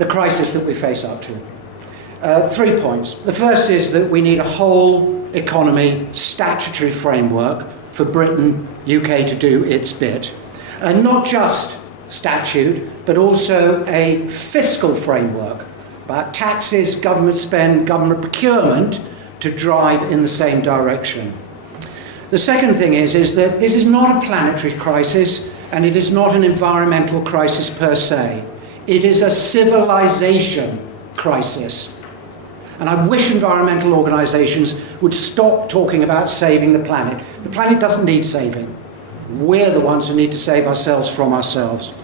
the crisis that we face up to. 3 points. The first is that we need a whole economy statutory framework for Britain, UK to do its bit. And not just statute, but also a fiscal framework about taxes, government spend, government procurement to drive in the same direction. The second thing is that this is not a planetary crisis, and it is not an environmental crisis per se. It is a civilization crisis. And I wish environmental organisations would stop talking about saving the planet. The planet doesn't need saving. We're the ones who need to save ourselves from ourselves.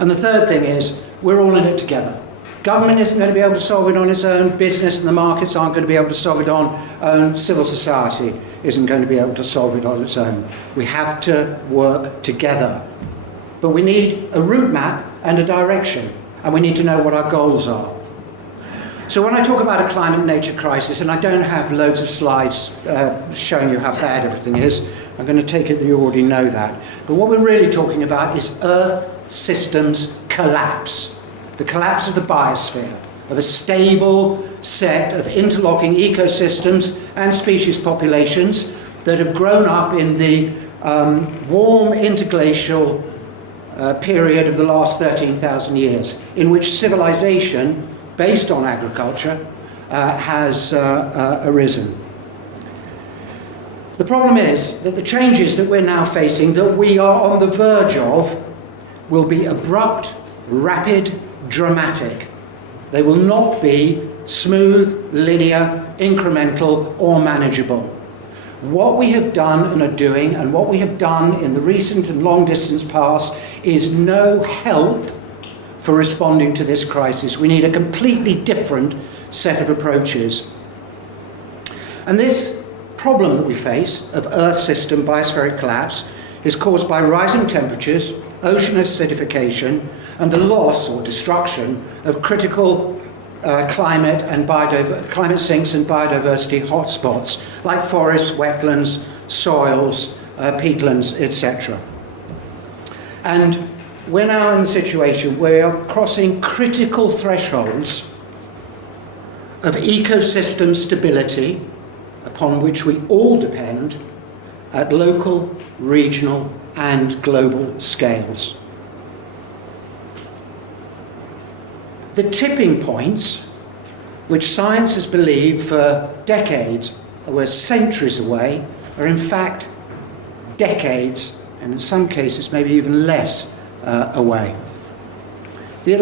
And the third thing is, we're all in it together. Government isn't going to be able to solve it on its own. Business and the markets aren't going to be able to solve it on its own. Civil society isn't going to be able to solve it on its own. We have to work together. But we need a route map and a direction. And we need to know what our goals are. So when I talk about a climate and nature crisis, and I don't have loads of slides showing you how bad everything is, I'm going to take it that you already know that. But what we're really talking about is Earth systems collapse. The collapse of the biosphere, of a stable set of interlocking ecosystems and species populations that have grown up in the warm interglacial period of the last 13,000 years, in which civilization based on agriculture has arisen. The problem is that the changes that we're now facing, that we are on the verge of, will be abrupt, rapid, dramatic. They will not be smooth, linear, incremental, or manageable. What we have done and are doing, and what we have done in the recent and long distance past, is no help for responding to this crisis. We need a completely different set of approaches. And this problem that we face of Earth system biospheric collapse is caused by rising temperatures, ocean acidification, and the loss or destruction of critical climate sinks and biodiversity hotspots like forests, wetlands, soils, peatlands, etc. And we're now in a situation where we are crossing critical thresholds of ecosystem stability upon which we all depend at local, regional, and global scales. The tipping points, which science has believed for decades were centuries away, are in fact decades, and in some cases maybe even less away. The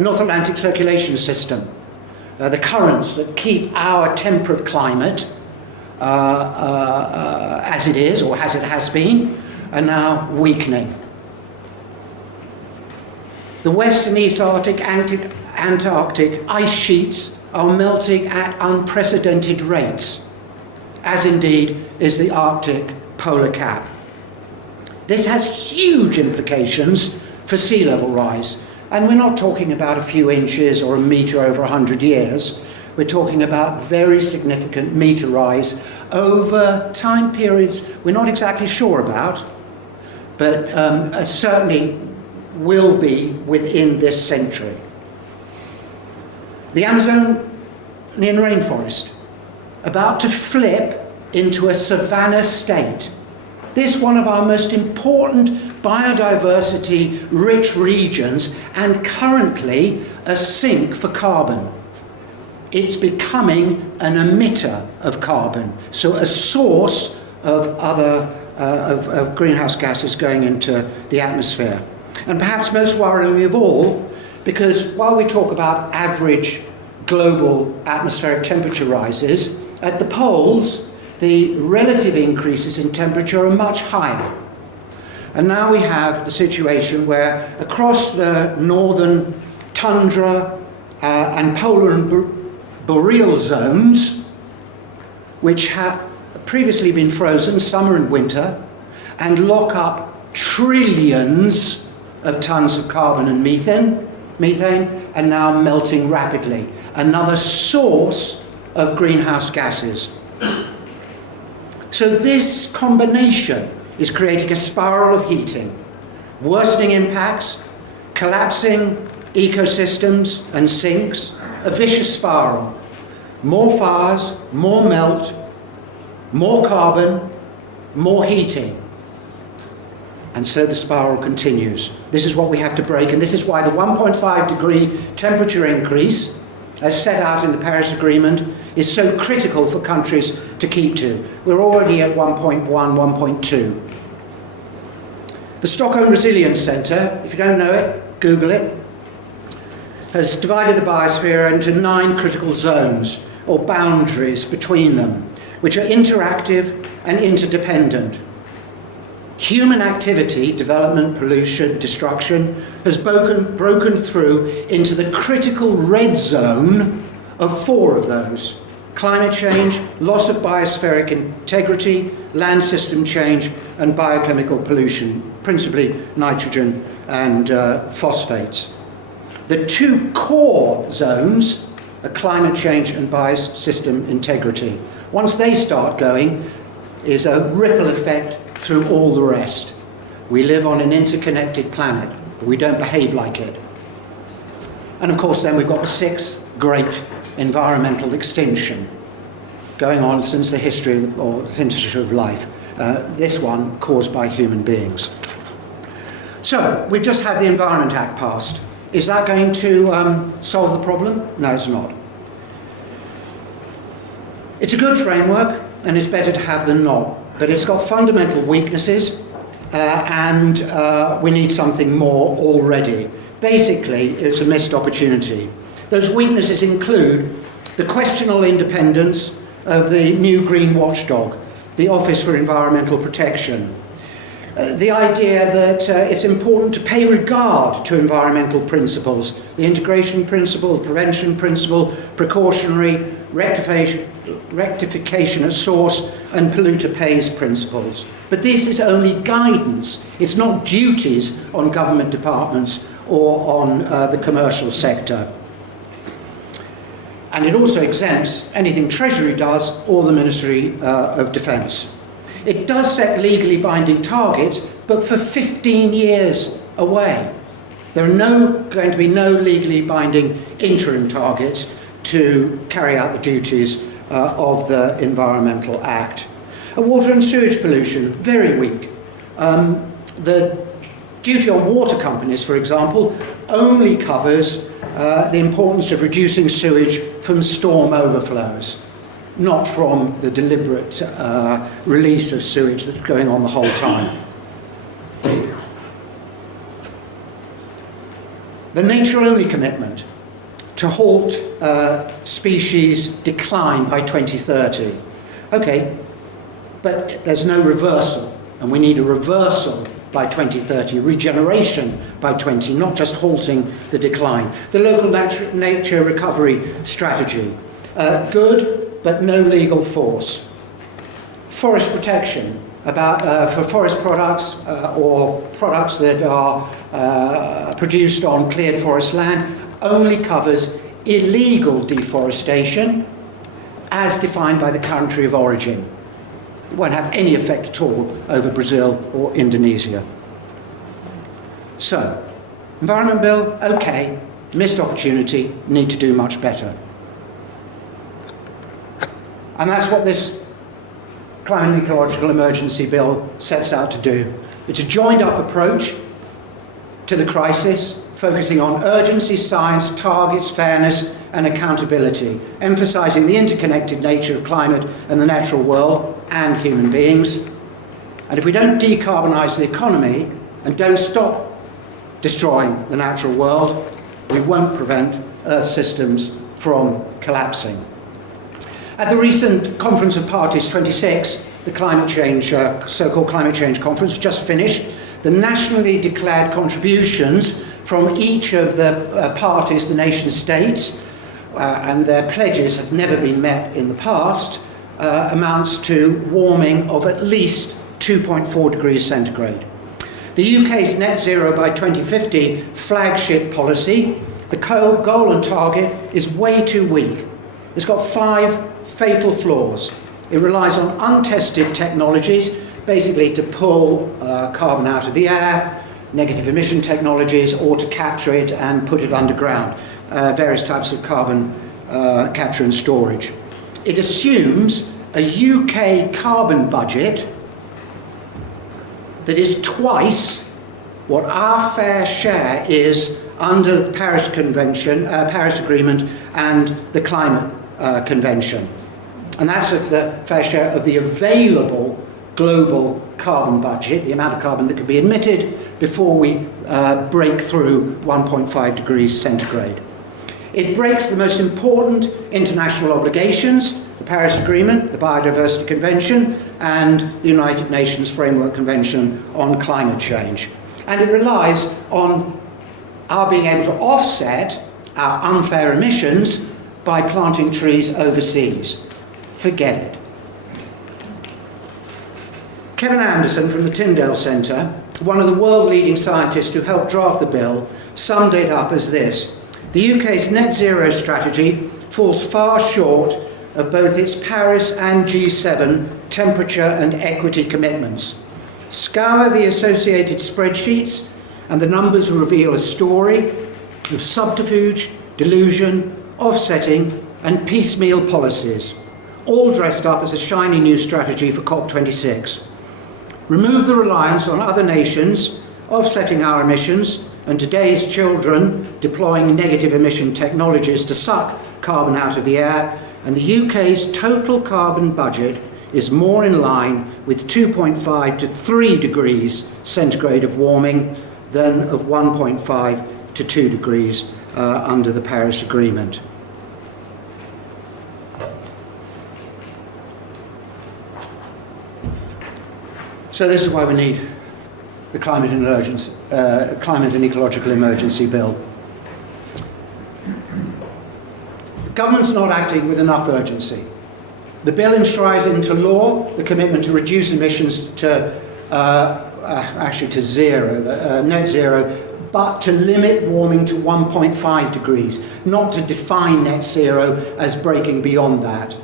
North Atlantic circulation system, the currents that keep our temperate climate as it is, or as it has been, are now weakening. The West and East Arctic, Antarctic ice sheets are melting at unprecedented rates, as indeed is the Arctic polar cap. This has huge implications for sea level rise. And we're not talking about a few inches or a metre over 100 years. We're talking about very significant metre rise over time periods we're not exactly sure about, but certainly will be within this century. The Amazonian rainforest, about to flip into a savanna state. This one of our most important biodiversity-rich regions, and currently a sink for carbon. It's becoming an emitter of carbon, so a source of of greenhouse gases going into the atmosphere. And perhaps most worryingly of all, because while we talk about average global atmospheric temperature rises, at the poles, the relative increases in temperature are much higher. And now we have the situation where across the northern tundra and polar and boreal zones, which have previously been frozen summer and winter, and lock up trillions of tons of carbon and methane, are now melting rapidly. Another source of greenhouse gases. So this combination is creating a spiral of heating, worsening impacts, collapsing ecosystems and sinks, a vicious spiral. More fires, more melt, more carbon, more heating. And so the spiral continues. This is what we have to break, and this is why the 1.5 degree temperature increase, as set out in the Paris Agreement, is so critical for countries to keep to. We're already at 1.1, 1.2. The Stockholm Resilience Centre, if you don't know it, Google it, has divided the biosphere into 9 critical zones, or boundaries between them, which are interactive and interdependent. Human activity, development, pollution, destruction, has broken through into the critical red zone of 4 of those: climate change, loss of biospheric integrity, land system change, and biochemical pollution, principally nitrogen and phosphates. The 2 core zones are climate change and biosystem integrity. Once they start going, is a ripple effect through all the rest. We live on an interconnected planet, but we don't behave like it. And of course then we've got the 6th great environmental extinction going on since the history of life. This one caused by human beings. So we've just had the Environment Act passed. Is that going to solve the problem? No, it's not. It's a good framework, and it's better to have than not, but it's got fundamental weaknesses, and we need something more already. Basically, it's a missed opportunity. Those weaknesses include the questionable independence of the new green watchdog, the Office for Environmental Protection. The idea that it's important to pay regard to environmental principles, the integration principle, the prevention principle, precautionary, rectification at source, and polluter pays principles. But this is only guidance. It's not duties on government departments or on the commercial sector. And it also exempts anything Treasury does or the Ministry of Defence. It does set legally binding targets, but for 15 years away. There are going to be no legally binding interim targets to carry out the duties of the Environmental Act. Water and sewage pollution, very weak. The duty on water companies, for example, only covers the importance of reducing sewage from storm overflows, not from the deliberate release of sewage that's going on the whole time. The nature-only commitment to halt species decline by 2030. Okay, but there's no reversal, and we need a reversal by 2030, regeneration by 20, not just halting the decline. The local nature recovery strategy, good, but no legal force. Forest protection, for forest products or products that are produced on cleared forest land, only covers illegal deforestation as defined by the country of origin. It won't have any effect at all over Brazil or Indonesia. So, Environment Bill, okay, missed opportunity, need to do much better. And that's what this Climate and Ecological Emergency Bill sets out to do. It's a joined-up approach to the crisis, focusing on urgency, science, targets, fairness, and accountability, emphasising the interconnected nature of climate and the natural world and human beings. And if we don't decarbonise the economy and don't stop destroying the natural world, we won't prevent Earth systems from collapsing. At the recent Conference of Parties 26, the climate change, so-called climate change conference, just finished, the nationally declared contributions from each of the parties, the nation states, and their pledges have never been met in the past, amounts to warming of at least 2.4 degrees centigrade. The UK's net zero by 2050 flagship policy, the goal and target is way too weak. It's got 5 fatal flaws. It relies on untested technologies, basically to pull carbon out of the air, negative emission technologies or to capture it and put it underground, various types of carbon capture and storage. It assumes a UK carbon budget that is twice what our fair share is under the Paris Convention, Paris Agreement and the Climate Convention. And that's the fair share of the available global carbon budget, the amount of carbon that could be emitted before we break through 1.5 degrees centigrade. It breaks the most important international obligations, the Paris Agreement, the Biodiversity Convention, and the United Nations Framework Convention on Climate Change. And it relies on our being able to offset our unfair emissions by planting trees overseas. Forget it. Kevin Anderson from the Tyndale Centre, one of the world-leading scientists who helped draft the bill, summed it up as this: the UK's net zero strategy falls far short of both its Paris and G7 temperature and equity commitments. Scour the associated spreadsheets and the numbers reveal a story of subterfuge, delusion, offsetting and piecemeal policies, all dressed up as a shiny new strategy for COP26. Remove the reliance on other nations offsetting our emissions and today's children deploying negative emission technologies to suck carbon out of the air, and the UK's total carbon budget is more in line with 2.5 to 3 degrees centigrade of warming than of 1.5 to 2 degrees under the Paris Agreement. So this is why we need the Climate and Ecological Emergency Bill. The government's not acting with enough urgency. The bill enshrines into law the commitment to reduce emissions to actually to zero, net zero, but to limit warming to 1.5 degrees, not to define net zero as breaking beyond that.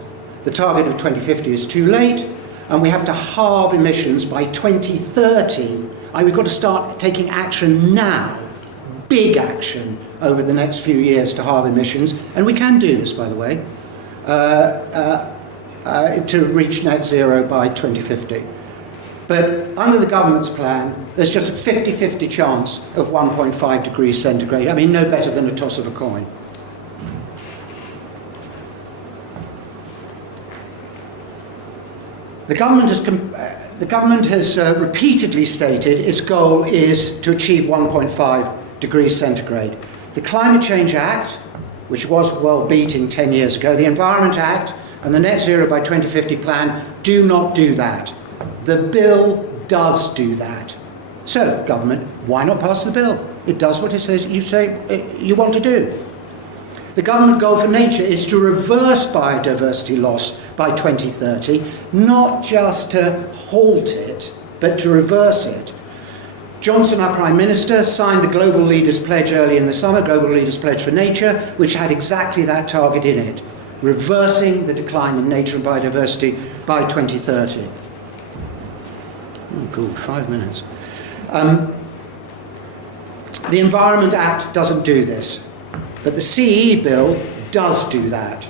The target of 2050 is too late, and we have to halve emissions by 2030. We've got to start taking action now, big action over the next few years to halve emissions, and we can do this, by the way, to reach net zero by 2050. But under the government's plan, there's just a 50-50 chance of 1.5 degrees centigrade. I mean, no better than a toss of a coin. The government has repeatedly stated its goal is to achieve 1.5 degrees centigrade. The Climate Change Act, which was well beaten 10 years ago, the Environment Act and the Net Zero by 2050 plan do not do that. The bill does do that. So, government, why not pass the bill? It does what it says you say you want to do. The government goal for nature is to reverse biodiversity loss by 2030, not just to halt it, but to reverse it. Johnson, our Prime Minister, signed the Global Leaders Pledge early in the summer, Global Leaders Pledge for Nature, which had exactly that target in it, reversing the decline in nature and biodiversity by 2030. Oh, good, 5 minutes. The Environment Act doesn't do this, but the CE bill does do that.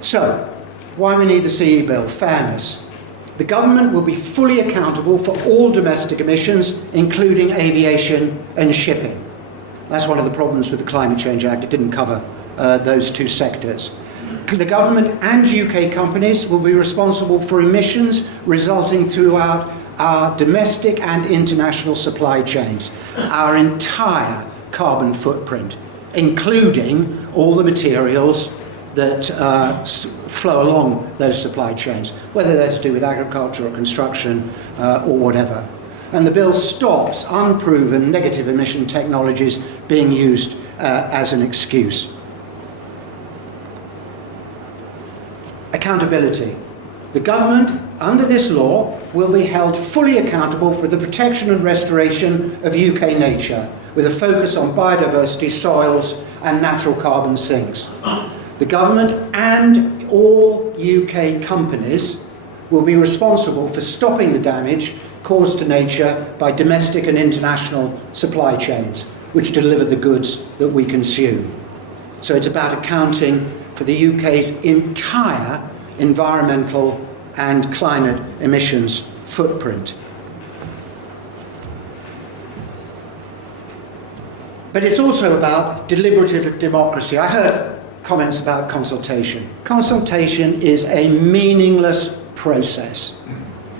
So, why we need the CE bill? Fairness. The government will be fully accountable for all domestic emissions, including aviation and shipping. That's one of the problems with the Climate Change Act. It didn't cover those two sectors. The government and UK companies will be responsible for emissions resulting throughout our domestic and international supply chains, our entire carbon footprint, including all the materials that flow along those supply chains, whether they're to do with agriculture or construction or whatever. And the bill stops unproven negative emission technologies being used as an excuse. Accountability. The government, under this law, will be held fully accountable for the protection and restoration of UK nature, with a focus on biodiversity, soils and natural carbon sinks. The government and all UK companies will be responsible for stopping the damage caused to nature by domestic and international supply chains, which deliver the goods that we consume. So it's about accounting for the UK's entire environmental and climate emissions footprint. But it's also about deliberative democracy. I heard comments about consultation. Consultation is a meaningless process.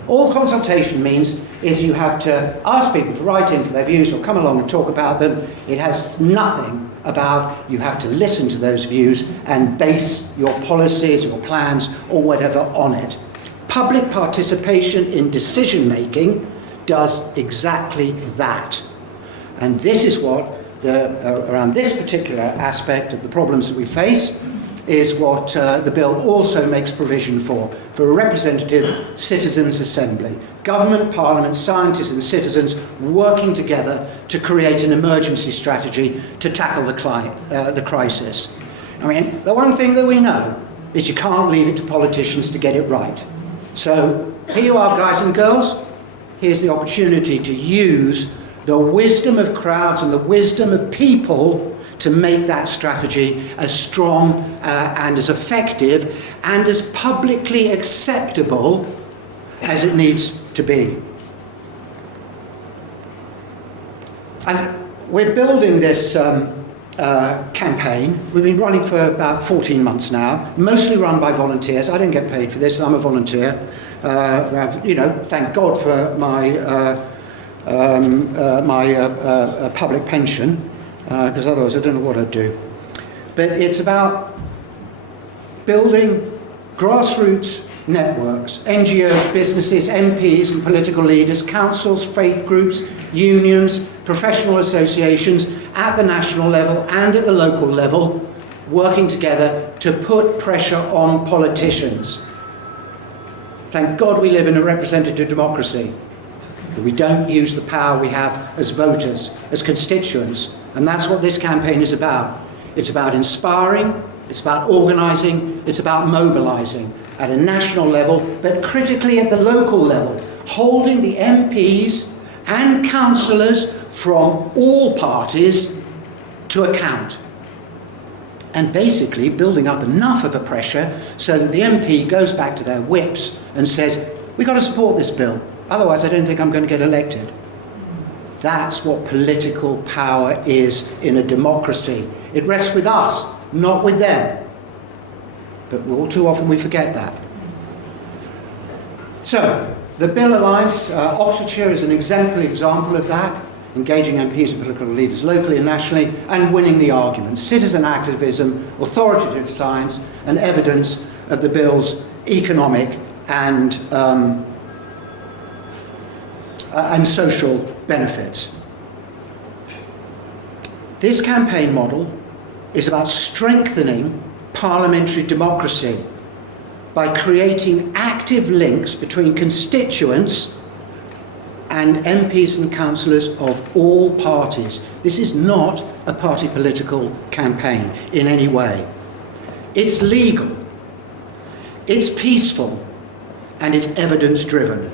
All consultation means is you have to ask people to write in for their views or come along and talk about them. It has nothing about you have to listen to those views and base your policies, your plans, or whatever on it. Public participation in decision making does exactly that. And this is what around this particular aspect of the problems that we face is what the bill also makes provision for a representative citizens' assembly. Government, parliament, scientists and citizens working together to create an emergency strategy to tackle the crisis. I mean, the one thing that we know is you can't leave it to politicians to get it right. So here you are, guys and girls. Here's the opportunity to use the wisdom of crowds and the wisdom of people to make that strategy as strong and as effective and as publicly acceptable as it needs to be. And we're building this campaign. We've been running for about 14 months now, mostly run by volunteers. I don't get paid for this, I'm a volunteer. Thank God for my public pension, because otherwise I don't know what I'd do. But it's about building grassroots networks, NGOs, businesses, MPs and political leaders, councils, faith groups, unions, professional associations at the national level and at the local level, working together to put pressure on politicians. Thank God we live in a representative democracy. But we don't use the power we have as voters, as constituents. And that's what this campaign is about. It's about inspiring, it's about organising, it's about mobilising at a national level, but critically at the local level, holding the MPs and councillors from all parties to account. And basically building up enough of a pressure so that the MP goes back to their whips and says, we've got to support this bill. Otherwise, I don't think I'm going to get elected. That's what political power is in a democracy. It rests with us, not with them. But all too often we forget that. So, the bill aligns. Oxfordshire is an exemplary example of that, engaging MPs and political leaders locally and nationally, and winning the argument. Citizen activism, authoritative science, and evidence of the bill's economic and social benefits. This campaign model is about strengthening parliamentary democracy by creating active links between constituents and MPs and councillors of all parties. This is not a party political campaign in any way. It's legal, it's peaceful, and it's evidence driven.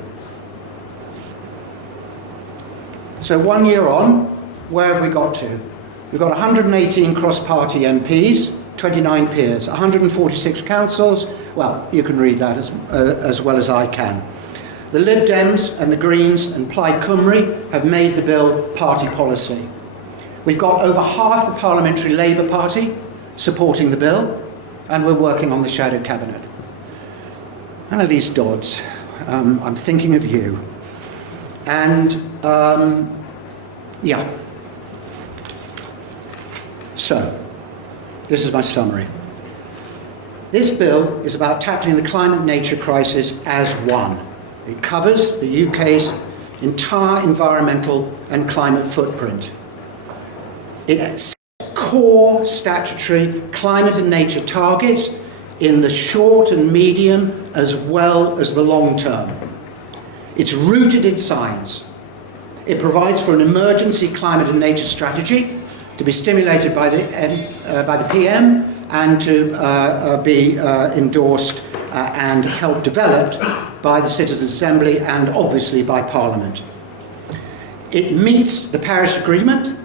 So 1 year on, where have we got to? We've got 118 cross-party MPs, 29 peers, 146 councils. Well, you can read that as well as I can. The Lib Dems and the Greens and Plaid Cymru have made the bill party policy. We've got over half the Parliamentary Labour Party supporting the bill, and we're working on the shadow cabinet. Annalise Dodds, I'm thinking of you. And, yeah. So, this is my summary. This bill is about tackling the climate-nature crisis as one. It covers the UK's entire environmental and climate footprint. It sets core statutory climate and nature targets in the short and medium as well as the long term. It's rooted in science. It provides for an emergency climate and nature strategy to be stimulated by the PM and to be endorsed and help developed by the Citizens' Assembly and obviously by Parliament. It meets the Paris Agreement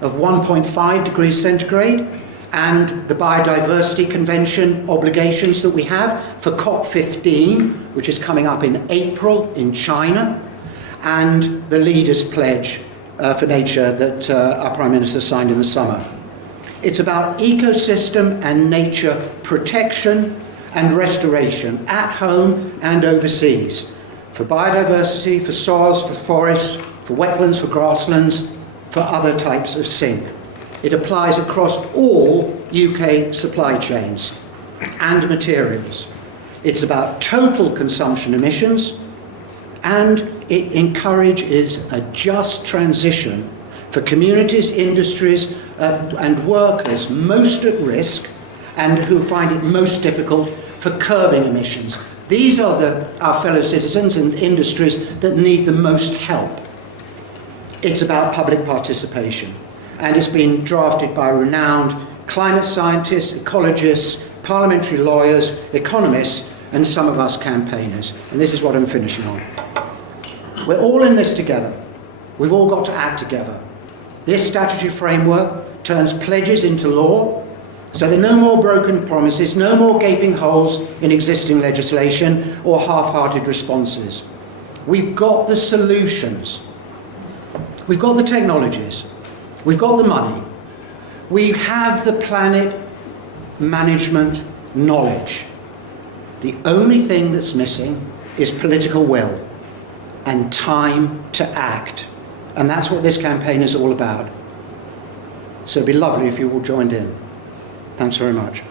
of 1.5 degrees centigrade and the Biodiversity Convention obligations that we have for COP15, which is coming up in April in China, and the Leaders' Pledge for Nature that our Prime Minister signed in the summer. It's about ecosystem and nature protection and restoration at home and overseas, for biodiversity, for soils, for forests, for wetlands, for grasslands, for other types of sink. It applies across all UK supply chains and materials. It's about total consumption emissions, and it encourages a just transition for communities, industries and workers most at risk and who find it most difficult for curbing emissions. These are our fellow citizens and industries that need the most help. It's about public participation, and it's been drafted by renowned climate scientists, ecologists, parliamentary lawyers, economists, and some of us campaigners. And this is what I'm finishing on. We're all in this together. We've all got to act together. This statutory framework turns pledges into law, so there are no more broken promises, no more gaping holes in existing legislation or half-hearted responses. We've got the solutions. We've got the technologies. We've got the money. We have the planet management knowledge. The only thing that's missing is political will and time to act. And that's what this campaign is all about. So it'd be lovely if you all joined in. Thanks very much.